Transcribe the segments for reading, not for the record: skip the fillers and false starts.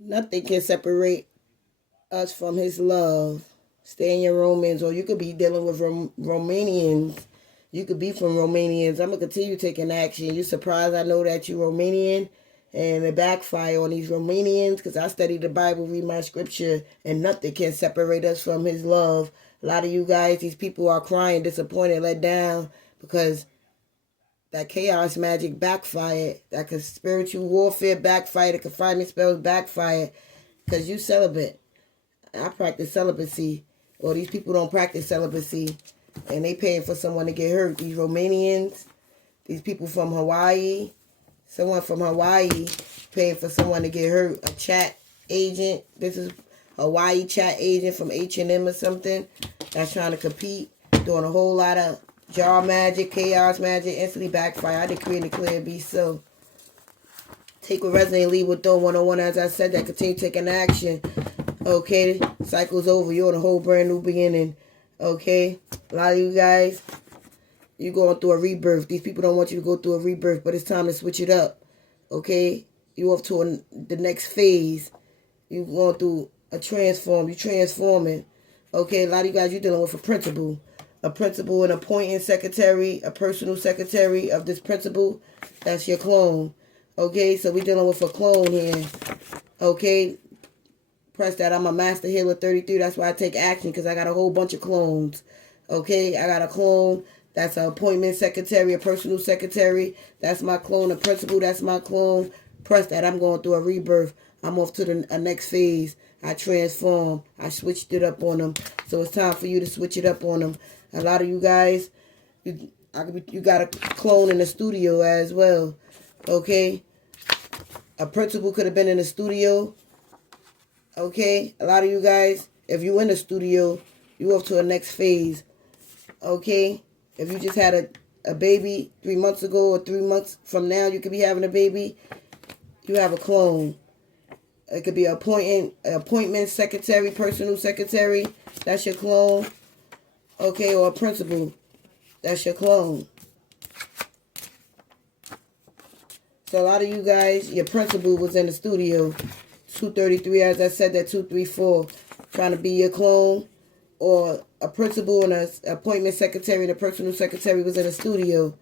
Nothing can separate us from his love. Stay in your Romans, or you could be dealing with Romanians. You could be from Romanians. I'm going to continue taking action. You surprised I know that you Romanian? And it backfire on these Romanians because I study the Bible, read my scripture, and nothing can separate us from his love. A lot of you guys, these people are crying, disappointed, let down because that chaos magic backfired. That spiritual warfare backfired. The confinement spells backfired because you celibate. I practice celibacy, or these people don't practice celibacy, and they paying for someone to get hurt. These Romanians, these people from Hawaii, someone from Hawaii paying for someone to get hurt. A chat agent. This is Hawaii chat agent from H&M or something that's trying to compete, doing a whole lot of jar magic, chaos magic, instantly backfire. I decree and declare be so. Take what resonate, leave with don't 101. As I said, that continue taking action. Okay, cycle's over. You're on a whole brand new beginning. Okay, a lot of you guys, you're going through a rebirth. These people don't want you to go through a rebirth, but it's time to switch it up. Okay, you off to the next phase. You going through a transform. You transforming. Okay, a lot of you guys, you're dealing with a principal, an appointing secretary, a personal secretary of this principal. That's your clone. Okay, so we're dealing with a clone here. Okay, press that. I'm a master healer 33. That's why I take action, because I got a whole bunch of clones. Okay, I got a clone. That's an appointment secretary, a personal secretary. That's my clone. A principal, that's my clone. Press that. I'm going through a rebirth. I'm off to the next phase. I transform. I switched it up on them. So it's time for you to switch it up on them. A lot of you guys, you got a clone in the studio as well. Okay? A principal could have been in the studio. Okay? A lot of you guys, if you in the studio, you off to the next phase. Okay? If you just had a baby 3 months ago or 3 months from now, you could be having a baby. You have a clone. It could be an appointment secretary, personal secretary. That's your clone. Okay, or a principal. That's your clone. So a lot of you guys, your principal was in the studio. 233, as I said, that 234. Trying to be your clone. Or a principal and an appointment secretary and a personal secretary was in the studio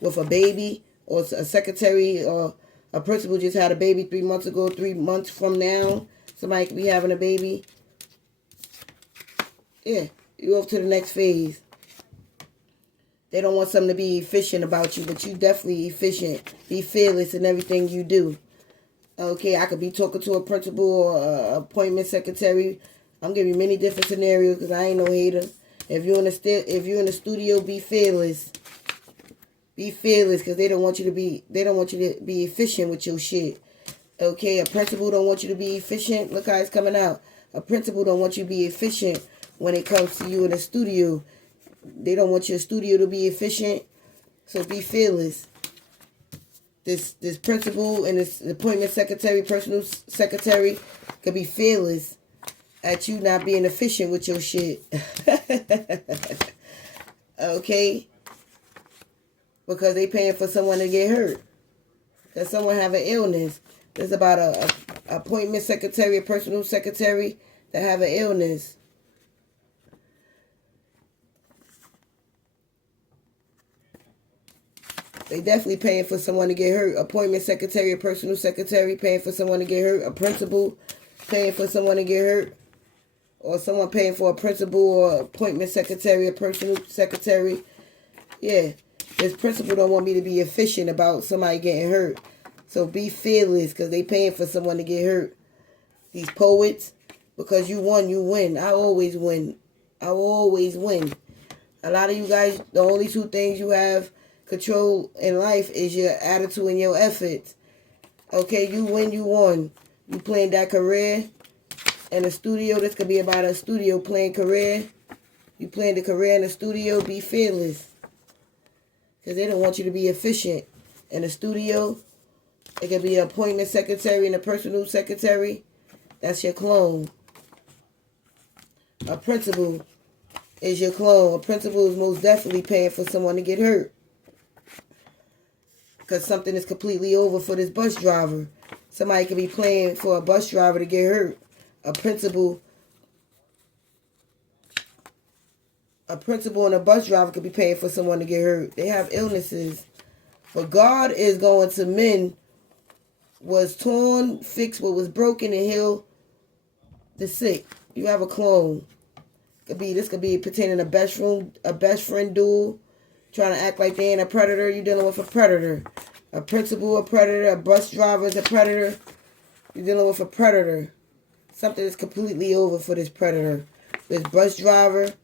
with a baby, or a secretary or a principal just had a baby 3 months ago. 3 months from now, somebody could be having a baby. Yeah, you off to the next phase. They don't want something to be efficient about you, but you definitely efficient. Be fearless in everything you do. Okay, I could be talking to a principal or a appointment secretary. I'm giving you many different scenarios because I ain't no hater. If you're in the studio, be fearless. Be fearless, because they don't want you to be efficient with your shit. Okay, a principal don't want you to be efficient. Look how it's coming out. A principal don't want you to be efficient when it comes to you in the studio. They don't want your studio to be efficient. So be fearless. This principal and this appointment secretary, personal secretary, could be fearless at you not being efficient with your shit. Okay? Because they paying for someone to get hurt. That someone have an illness. There's about a appointment secretary, a personal secretary that have an illness. They definitely paying for someone to get hurt. Appointment secretary, a personal secretary paying for someone to get hurt. A principal paying for someone to get hurt. Or someone paying for a principal or appointment secretary, a personal secretary. Yeah. This principal don't want me to be efficient about somebody getting hurt. So be fearless, because they paying for someone to get hurt. These poets, because you won, you win. I always win. I will always win. A lot of you guys, the only two things you have control in life is your attitude and your efforts. Okay, you win, you won. You playing that career in the studio. This could be about a studio playing career. You playing the career in the studio, be fearless. Because they don't want you to be efficient in the studio. It could be an appointment secretary and a personal secretary. That's your clone. A principal is your clone. A principal is most definitely paying for someone to get hurt. Because something is completely over for this bus driver. Somebody could be playing for a bus driver to get hurt. A principal and a bus driver could be paying for someone to get hurt. They have illnesses. But God is going to mend what's torn, fix what was broken, and heal the sick. You have a clone. This could be pertaining to a best friend duel, trying to act like they ain't a predator. You're dealing with a predator. A principal, a predator. A bus driver is a predator. You're dealing with a predator. Something is completely over for this predator. This bus driver,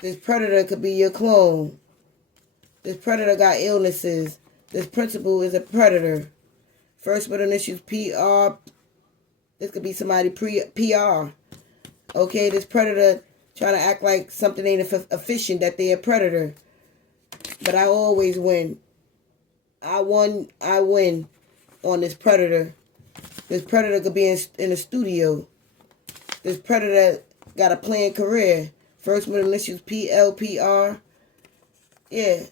this predator could be your clone. This predator got illnesses. This principal is a predator. First middle initials PR. This could be somebody PR. Okay, this predator trying to act like something ain't efficient, that they a predator. But I always win. I win on this predator. This predator could be in the studio. This predator got a planned career. First middle initials PLPR. Yeah.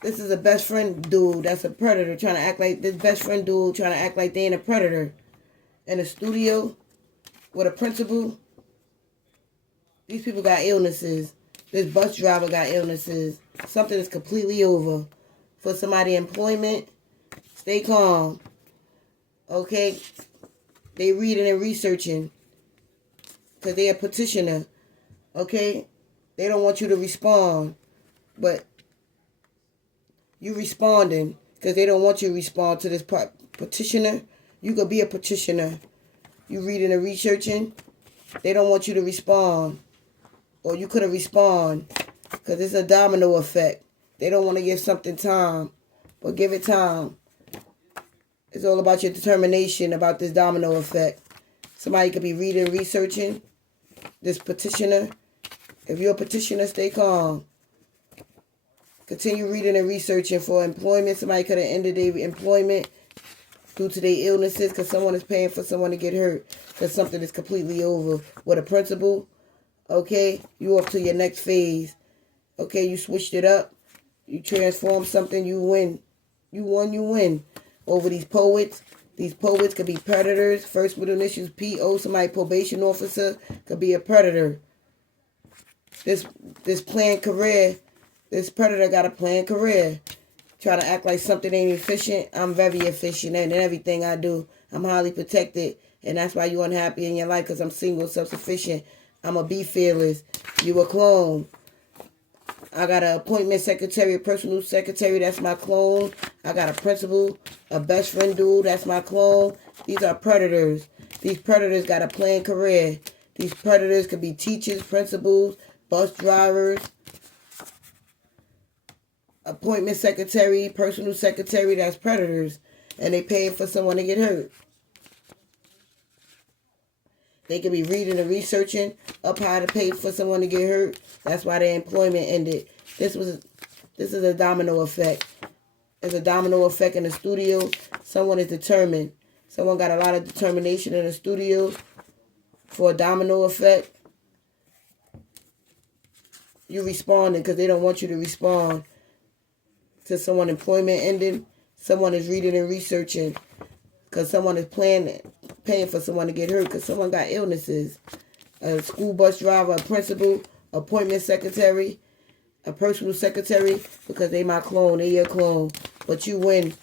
This is a best friend dude that's a predator trying to act like this best friend dude trying to act like they ain't a predator. In the studio with a principal. These people got illnesses. This bus driver got illnesses. Something is completely over. For somebody employment, stay calm. Okay? They reading and researching. Because they a petitioner. Okay? They don't want you to respond. But you responding. Because they don't want you to respond to this petitioner. You could be a petitioner. You reading and researching. They don't want you to respond. Or you couldn't respond. Because it's a domino effect. They don't want to give something time. But give it time. It's all about your determination about this domino effect. Somebody could be reading and researching. This petitioner. If you're a petitioner, stay calm. Continue reading and researching for employment. Somebody could have ended their employment due to their illnesses because someone is paying for someone to get hurt because something is completely over. With a principal, okay, you up to your next phase. Okay, you switched it up. You transform something, you win. You win. Over these poets. These poets could be predators. First middle initials PO, somebody probation officer could be a predator. This planned career, this predator got a planned career. Trying to act like something ain't efficient. I'm very efficient in everything I do. I'm highly protected. And that's why you're unhappy in your life because I'm single, self-sufficient. I'm a be fearless. You a clone. I got an appointment secretary, a personal secretary. That's my clone. I got a principal, a best friend dude. That's my clone. These are predators. These predators got a planned career. These predators could be teachers, principals, bus drivers, appointment secretary, personal secretary. That's predators. And they paying for someone to get hurt. They could be reading and researching up high to pay for someone to get hurt. That's why their employment ended. This is a domino effect. It's a domino effect in the studio. Someone is determined. Someone got a lot of determination in the studio for a domino effect. You responding because they don't want you to respond to someone employment ending. Someone is reading and researching because someone is paying for someone to get hurt because someone got illnesses. A school bus driver, a principal, appointment secretary, a personal secretary, because they my clone, they your clone. But you win.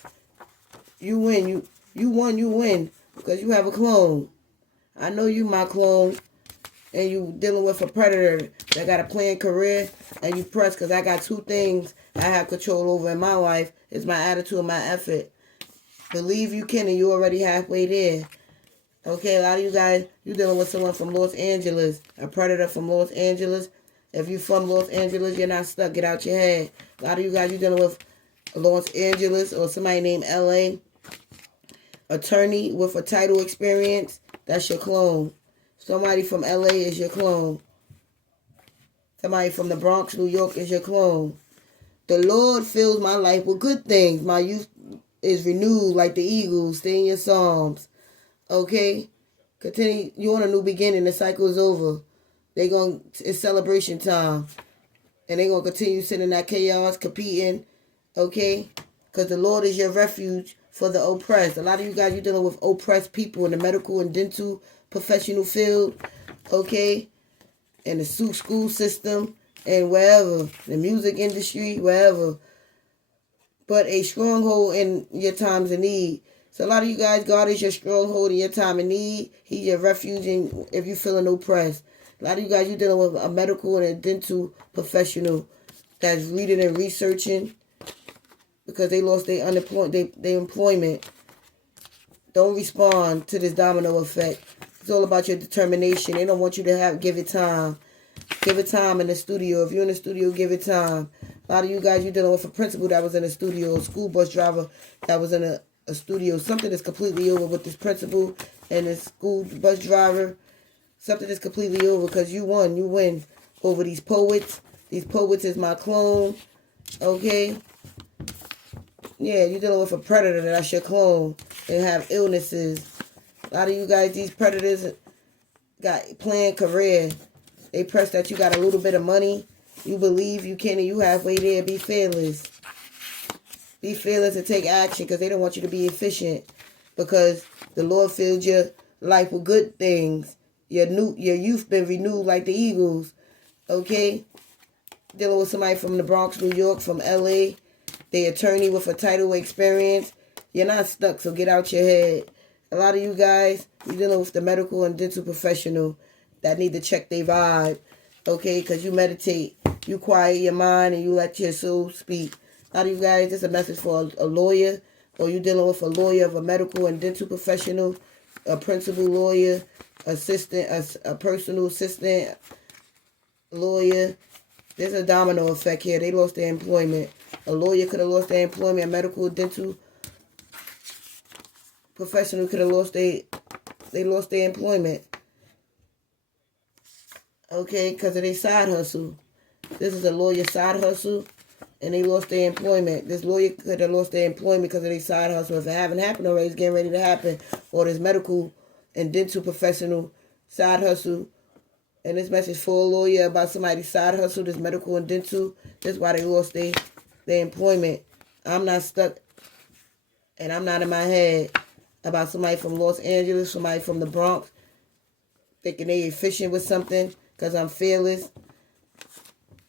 You win. You win because you have a clone. I know you my clone and you dealing with a predator that got a planned career and you press because I got two things I have control over in my life. It's my attitude and my effort. Believe you can and you already halfway there. Okay, a lot of you guys, you dealing with someone from Los Angeles, a predator from Los Angeles. If you from Los Angeles, you're not stuck. Get out your head. A lot of you guys, you dealing with Los Angeles or somebody named LA. Attorney with a title experience, that's your clone. Somebody from LA is your clone. Somebody from the Bronx, New York is your clone. The Lord fills my life with good things. My youth is renewed like the eagles. Stay in your Psalms. Okay? Continue. You want a new beginning. The cycle is over. It's celebration time. And they're going to continue sitting in that chaos, competing. Okay? Because the Lord is your refuge for the oppressed. A lot of you guys, you're dealing with oppressed people in the medical and dental professional field, okay? In the school system and wherever, the music industry, wherever. But a stronghold in your times of need. So a lot of you guys, God is your stronghold in your time of need. He's your refuge if you're feeling oppressed. A lot of you guys, you're dealing with a medical and a dental professional that's reading and researching because they lost their employment. Don't respond to this domino effect. It's all about your determination. They don't want you to give it time. Give it time in the studio. If you're in the studio, give it time. A lot of you guys, you're dealing with a principal that was in a studio, a school bus driver that was in a studio. Something is completely over with this principal and this school bus driver. Something is completely over because you won. You win over these poets. These poets is my clone. Okay? Yeah, you're dealing with a predator that's your clone. They have illnesses. A lot of you guys, these predators got planned career. They press that you got a little bit of money. You believe you can and you halfway there. Be fearless. Be fearless and take action because they don't want you to be efficient. Because the Lord filled your life with good things. Your youth been renewed like the eagles. Okay? Dealing with somebody from the Bronx, New York, from LA. They attorney with a title experience. You're not stuck, so get out your head. A lot of you guys, you're dealing with the medical and dental professional that need to check their vibe. Okay? Because you meditate. You quiet your mind and you let your soul speak. A lot of you guys, this is a message for a lawyer, or you dealing with a lawyer of a medical and dental professional, a principal lawyer, assistant, a personal assistant, lawyer. There's a domino effect here. They lost their employment. A lawyer could have lost their employment. A medical dental professional could have lost they lost their employment. Okay, because of their side hustle. This is a lawyer side hustle, and they lost their employment. This lawyer could have lost their employment because of their side hustle. If it haven't happened already, it's getting ready to happen. Or this medical and dental professional side hustle. And this message for a lawyer about somebody's side hustle, this medical and dental. This is why they lost their employment. I'm not stuck, and I'm not in my head about somebody from Los Angeles, somebody from the Bronx, thinking they efficient with something because I'm fearless.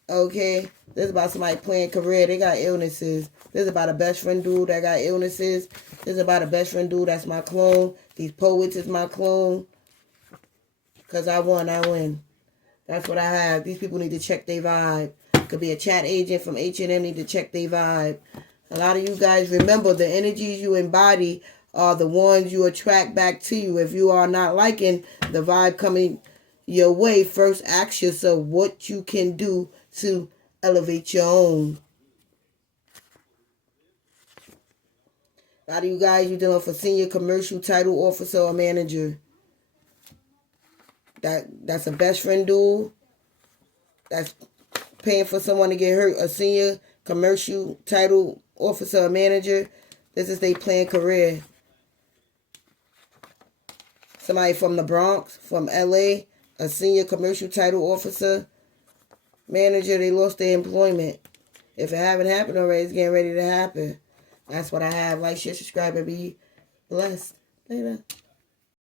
Okay, this is about somebody playing career. They got illnesses. This is about a best friend dude that got illnesses. This is about a best friend dude that's my clone. These poets is my clone. Because I won, I win. That's what I have. These people need to check their vibe. Could be a chat agent from H&M, need to check their vibe. A lot of you guys, remember, the energies you embody are the ones you attract back to you. If you are not liking the vibe coming your way, first ask yourself what you can do to elevate your own. A lot of you guys, you're dealing with a senior commercial title officer or manager. That's a best friend dude that's paying for someone to get hurt. A senior commercial title officer or manager. This is their planned career. Somebody from the Bronx, from LA, a senior commercial title officer, manager, they lost their employment. If it haven't happened already, it's getting ready to happen. That's what I have. Like, share, subscribe, and be blessed. Later.